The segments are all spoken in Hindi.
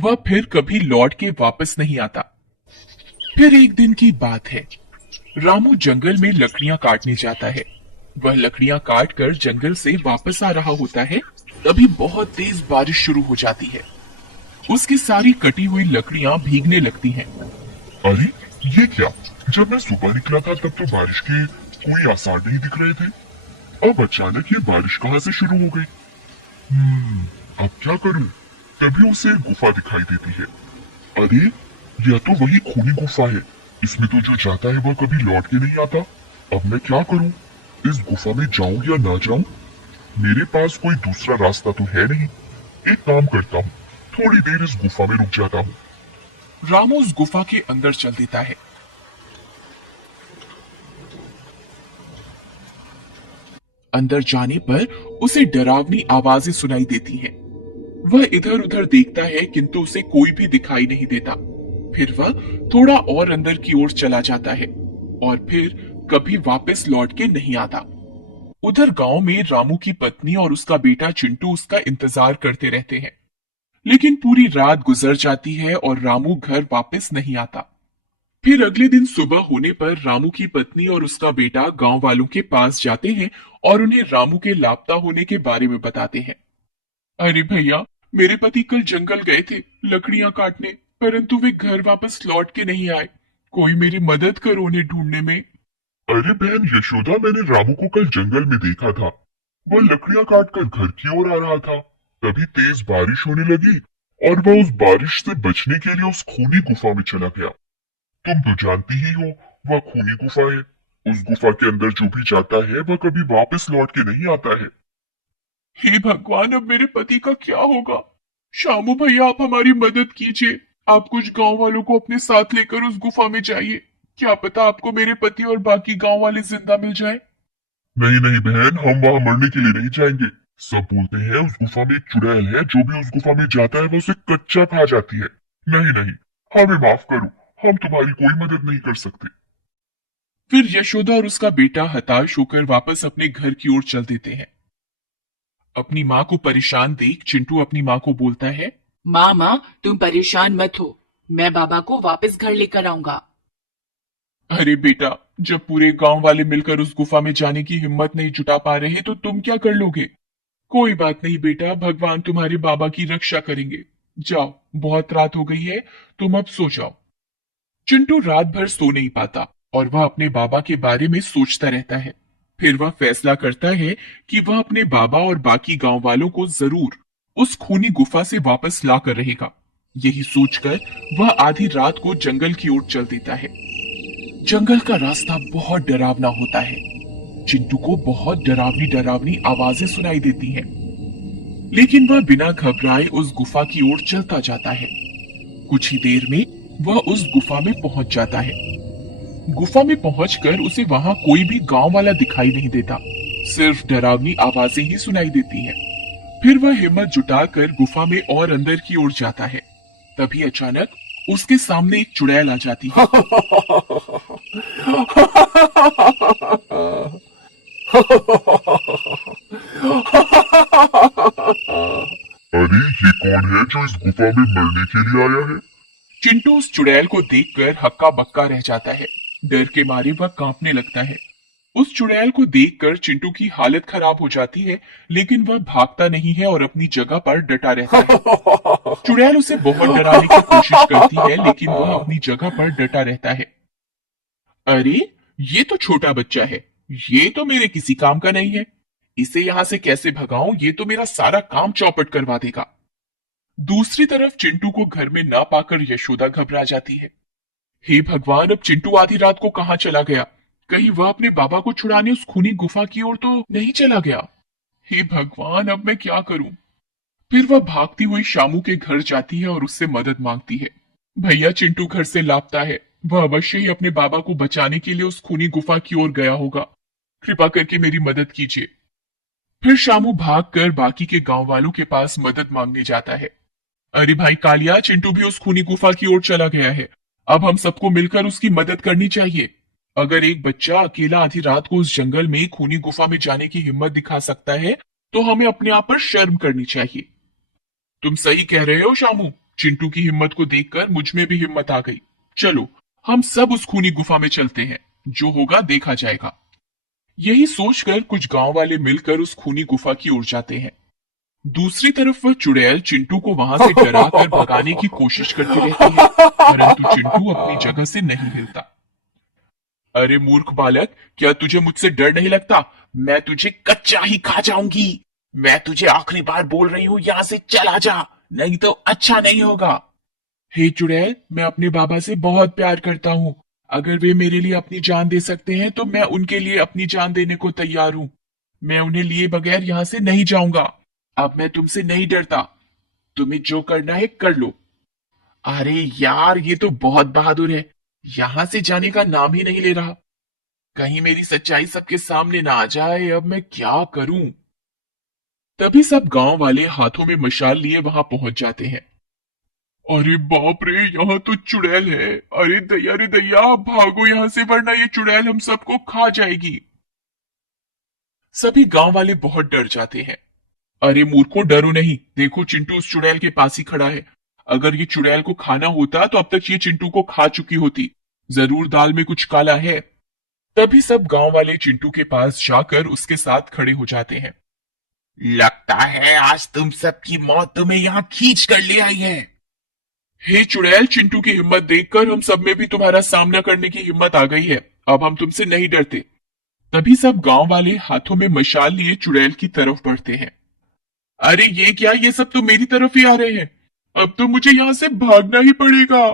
वह फिर कभी लौट के वापस नहीं आता। फिर एक दिन की बात है, रामू जंगल में लकड़ियां काटने जाता है। वह लकड़ियां काट कर जंगल से वापस आ रहा होता है, तभी बहुत तेज बारिश शुरू हो जाती है। उसकी सारी कटी हुई लकड़ियां भीगने लगती हैं। अरे ये क्या? जब मैं सुबह निकला था तब तो बारिश के कोई आसार नहीं दिख रहे थे। अब अचानक ये बारिश कहाँ से शुरू हो गई? अब क्या करूं? तभी उसे एक गुफा दिखाई देती है। अरे यह तो वही खूनी गुफा है। इसमें तो जो जाता है वह कभी लौट के नहीं आता। अब मैं क्या करूं? इस गुफा में जाऊं या ना जाऊं? मेरे पास कोई दूसरा रास्ता तो है नहीं। एक काम करता हूँ, थोड़ी देर इस गुफा में रुक जाता हूँ। रामू उस गुफा के अंदर चल देता है। अंदर जाने पर उसे डरावनी आवाजें सुनाई देती हैं। वह इधर उधर देखता है किंतु उसे कोई भी दिखाई नहीं देता। फिर वह थोड़ा और अंदर की ओर चला जाता है और फिर कभी वापस लौट के नहीं आता। उधर गांव में रामू की पत्नी और उसका बेटा चिंटू उसका इंतजार करते रहते हैं, लेकिन पूरी रात गुजर जाती है और रामू घर वापस नहीं आता। फिर अगले दिन सुबह होने पर रामू की पत्नी और उसका बेटा गांव वालों के पास जाते हैं और उन्हें रामू के लापता होने के बारे में बताते हैं। अरे भैया, मेरे पति कल जंगल गए थे लकड़ियां काटने, परंतु वे घर वापस लौट के नहीं आए। कोई मेरी मदद करो उन्हें ढूंढने में। अरे बहन यशोदा, मैंने रामू को कल जंगल में देखा था। वह लकड़ियां काटकर घर की ओर आ रहा था। तभी तेज बारिश होने लगी और वह उस बारिश से बचने के लिए उस खूनी गुफा में चला गया। तुम तो जानती ही हो, वह खूनी गुफा है। उस गुफा के अंदर जो भी जाता है वह कभी वापस लौट के नहीं आता है। हे भगवान, अब मेरे पति का क्या होगा? शामू भैया, आप हमारी मदद कीजिए। आप कुछ गांव वालों को अपने साथ लेकर उस गुफा में जाइए। क्या पता आपको मेरे पति और बाकी गांव वाले जिंदा मिल जाएं। नहीं नहीं बहन, हम वहां मरने के लिए नहीं जाएंगे। सब बोलते हैं उस गुफा में एक चुड़ैल है, जो भी उस गुफा में जाता है वो उसे कच्चा खा जाती है। नहीं नहीं, हमें माफ करो, हम तुम्हारी कोई मदद नहीं कर सकते। फिर यशोदा और उसका बेटा हताश होकर वापस अपने घर की ओर चल देते हैं। अपनी माँ को परेशान देख चिंटू अपनी माँ को बोलता है, माँ तुम परेशान मत हो, मैं बाबा को वापस घर लेकर आऊंगा। अरे बेटा, जब पूरे गांव वाले मिलकर उस गुफा में जाने की हिम्मत नहीं जुटा पा रहे तो तुम क्या कर लोगे? कोई बात नहीं बेटा, भगवान तुम्हारे बाबा की रक्षा करेंगे। जाओ, बहुत रात हो गई है, तुम अब सो जाओ। चिंटू रात भर सो नहीं पाता और वह अपने बाबा के बारे में सोचता रहता है। फिर वह फैसला करता है कि वह अपने बाबा और बाकी गांव वालों को जरूर उस खूनी गुफा से वापस ला कर रहेगा। यही सोचकर वह आधी रात को जंगल की ओर चल देता है। जंगल का रास्ता बहुत डरावना होता है। चिंटू को बहुत डरावनी डरावनी आवाजें सुनाई देती हैं, लेकिन वह बिना घबराए उस गुफा की ओर चलता जाता है। कुछ ही देर में वह उस गुफा में पहुंच जाता है। गुफा में पहुंचकर उसे वहां कोई भी गांव वाला दिखाई नहीं देता, सिर्फ डरावनी आवाजें ही सुनाई देती हैं। फिर वह हिम्मत जुटाकर गुफा में और अंदर की ओर जाता है। तभी अचानक उसके सामने एक चुड़ैल आ जाती है। अरे ये कौन है जो इस गुफा में मरने के लिए आया है? चिंटू उस चुड़ैल को देखकर हक्का बक्का रह जाता है। डर के मारे वह कांपने लगता है। उस चुड़ैल को देखकर चिंटू की हालत खराब हो जाती है, लेकिन वह भागता नहीं है और अपनी जगह पर डटा रहता है। चुड़ैल उसे बहुत डराने की कोशिश करती है, लेकिन वह अपनी जगह पर डटा रहता है। अरे, ये तो छोटा बच्चा है, ये तो मेरे किसी काम का नहीं है। इसे यहां से कैसे भगाऊं? ये तो मेरा सारा काम चौपट करवा देगा। दूसरी तरफ चिंटू को घर में ना पाकर यशोदा घबरा जाती है। हे भगवान, अब चिंटू आधी रात को कहां चला गया? कहीं वह अपने बाबा को छुड़ाने उस खूनी गुफा की ओर तो नहीं चला गया? हे भगवान, अब मैं क्या करूं? फिर वह भागती हुई शामू के घर जाती है और उससे मदद मांगती है। भैया, चिंटू घर से लापता है। वह अवश्य ही अपने बाबा को बचाने के लिए उस खूनी गुफा की ओर गया होगा। कृपा करके मेरी मदद कीजिए। फिर शामू भागकर बाकी के गांव वालों के पास मदद मांगने जाता है। अरे भाई कालिया, चिंटू भी उस खूनी गुफा की ओर चला गया है। अब हम सबको मिलकर उसकी मदद करनी चाहिए। अगर एक बच्चा अकेला आधी रात को उस जंगल में खूनी गुफा में जाने की हिम्मत दिखा सकता है, तो हमें अपने आप पर शर्म करनी चाहिए। तुम सही कह रहे हो शामू, चिंटू की हिम्मत को देखकर मुझ में भी हिम्मत आ गई। चलो हम सब उस खूनी गुफा में चलते हैं, जो होगा देखा जाएगा। यही सोचकर कुछ गांव वाले मिलकर उस खूनी गुफा की ओर जाते हैं। दूसरी तरफ वह चुड़ैल चिंटू को वहां से डरा कर भगाने की कोशिश करती रहती है, परंतु चिंटू अपनी जगह से नहीं हिलता। अरे मूर्ख बालक, क्या तुझे मुझसे डर नहीं लगता? मैं तुझे कच्चा ही खा जाऊंगी। मैं तुझे आखिरी बार बोल रही हूँ, यहाँ से चला जा, नहीं तो अच्छा नहीं होगा। हे चुड़ैल, मैं अपने बाबा से बहुत प्यार करता हूँ। अगर वे मेरे लिए अपनी जान दे सकते हैं तो मैं उनके लिए अपनी जान देने को तैयार हूँ। मैं उन्हें लिए बगैर यहाँ से नहीं जाऊंगा। अब मैं तुमसे नहीं डरता। तुम्हें जो करना है कर लो। अरे यार, ये तो बहुत बहादुर है, यहां से जाने का नाम ही नहीं ले रहा। कहीं मेरी सच्चाई सबके सामने ना आ जाए, अब मैं क्या करूं? तभी सब गांव वाले हाथों में मशाल लिए वहां पहुंच जाते हैं। अरे बाप रे, यहाँ तो चुड़ैल है। अरे दैया, भागो यहाँ से वरना ये चुड़ैल हम सबको खा जाएगी। सभी गांव वाले बहुत डर जाते हैं। अरे मूर्खों, डरो नहीं, देखो चिंटू उस चुड़ैल के पास ही खड़ा है। अगर ये चुड़ैल को खाना होता तो अब तक ये चिंटू को खा चुकी होती। जरूर दाल में कुछ काला है। तभी सब गांव वाले चिंटू के पास जाकर उसके साथ खड़े हो जाते हैं। लगता है आज तुम सबकी मौत तुम्हें यहाँ खींच कर ले आई है। हे चुड़ैल, चिंटू की हिम्मत देखकर हम सब में भी तुम्हारा सामना करने की हिम्मत आ गई है। अब हम तुमसे नहीं डरते। तभी सब गांव वाले हाथों में मशाल लिए चुड़ैल की तरफ बढ़ते हैं। अरे ये क्या, ये सब तो मेरी तरफ ही आ रहे हैं। अब तो मुझे यहां से भागना ही पड़ेगा।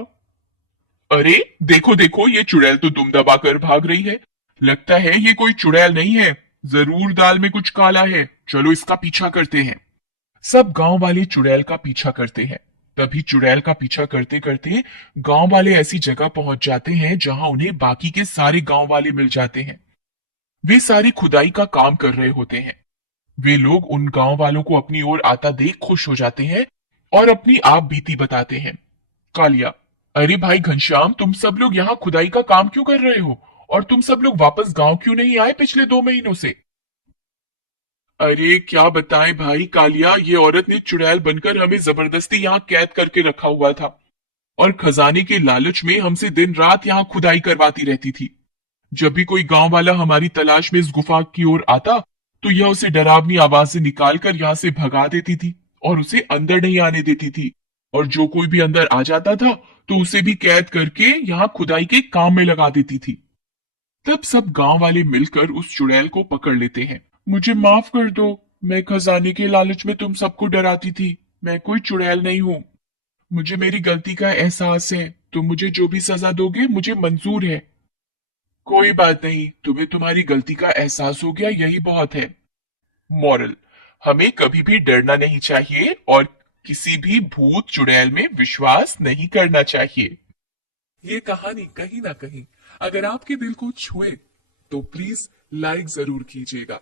अरे देखो देखो, ये चुड़ैल तो दुम दबाकर भाग रही है। लगता है ये कोई चुड़ैल नहीं है, जरूर दाल में कुछ काला है। चलो इसका पीछा करते हैं। सब गांव वाले चुड़ैल का पीछा करते हैं। तभी चुड़ैल का पीछा करते करते गांव वाले ऐसी जगह पहुंच जाते हैं जहां उन्हें बाकी के सारे गांव वाले मिल जाते हैं। वे सारी खुदाई का काम कर रहे होते हैं। वे लोग उन गांव वालों को अपनी ओर आता देख खुश हो जाते हैं और अपनी आप बीती बताते हैं। कालिया, अरे भाई घनश्याम, तुम सब लोग यहाँ खुदाई का काम क्यों कर रहे हो? और तुम सब लोग वापस गांव क्यों नहीं आए पिछले 2 महीनों से? अरे क्या बताएं भाई कालिया, ये औरत ने चुड़ैल बनकर हमें जबरदस्ती यहाँ कैद करके रखा हुआ था और खजाने के लालच में हमसे दिन रात यहाँ खुदाई करवाती रहती थी। जब भी कोई गांव वाला हमारी तलाश में इस गुफा की ओर आता तो यह उसे डरावनी आवाज से निकालकर यहाँ से भगा देती थी और उसे अंदर नहीं आने देती थी। और जो कोई भी अंदर आ जाता था तो उसे भी कैद करके यहाँ खुदाई के काम में लगा देती थी। तब सब गांव वाले मिलकर उस चुड़ैल को पकड़ लेते हैं। मुझे माफ कर दो, मैं खजाने के लालच में तुम सबको डराती थी। मैं कोई चुड़ैल नहीं हूँ। मुझे मेरी गलती का एहसास है। तुम मुझे जो भी सजा दोगे मुझे मंजूर है। कोई बात नहीं, तुम्हें तुम्हारी गलती का एहसास हो गया, यही बहुत है। मॉरल, हमें कभी भी डरना नहीं चाहिए और किसी भी भूत चुड़ैल में विश्वास नहीं करना चाहिए। ये कहानी कहीं ना कहीं अगर आपके दिल को छुए तो प्लीज लाइक जरूर कीजिएगा।